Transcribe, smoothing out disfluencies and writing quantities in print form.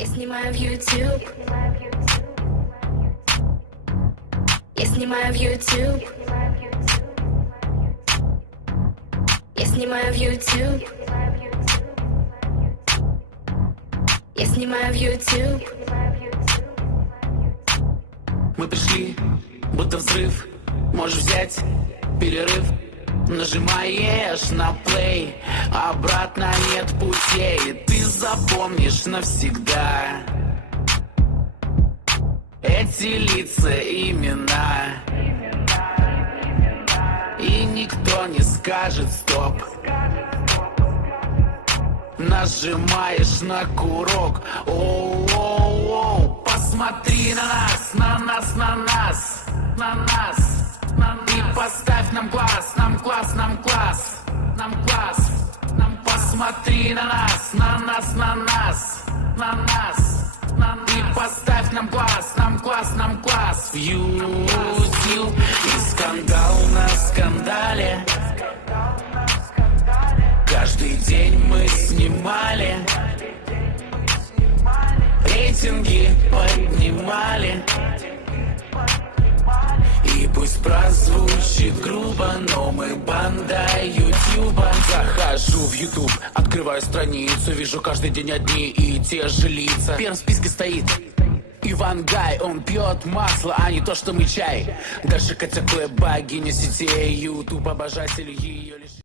Я снимаю в YouTube. Я снимаю в YouTube. Я снимаю в YouTube. Я снимаю в YouTube. Мы пришли, будто взрыв. Можешь взять перерыв. Нажимаешь на плей, обратно нет путей. Ты запомнишь навсегда эти лица, имена. И никто не скажет стоп. Нажимаешь на курок. Оу-оу-оу. Посмотри на нас, на нас, на нас, на нас. И поставь нам класс, нам класс, нам класс, нам класс. Посмотри на нас, на нас, на нас, на нас. И поставь нам класс, нам класс, нам класс. В YouTube. И скандал на скандале. Каждый день мы снимали, рейтинги поднимали. И пусть прозвучит грубо, но мы банда Ютуба. Захожу в Ютуб, открываю страницу, вижу каждый день одни и те же лица. В первом списке стоит Иван Гай, он пьет масло, а не то, что мы чай. Даже Катя Клэп, богиня сетей, Ютуб обожатель ее лишь.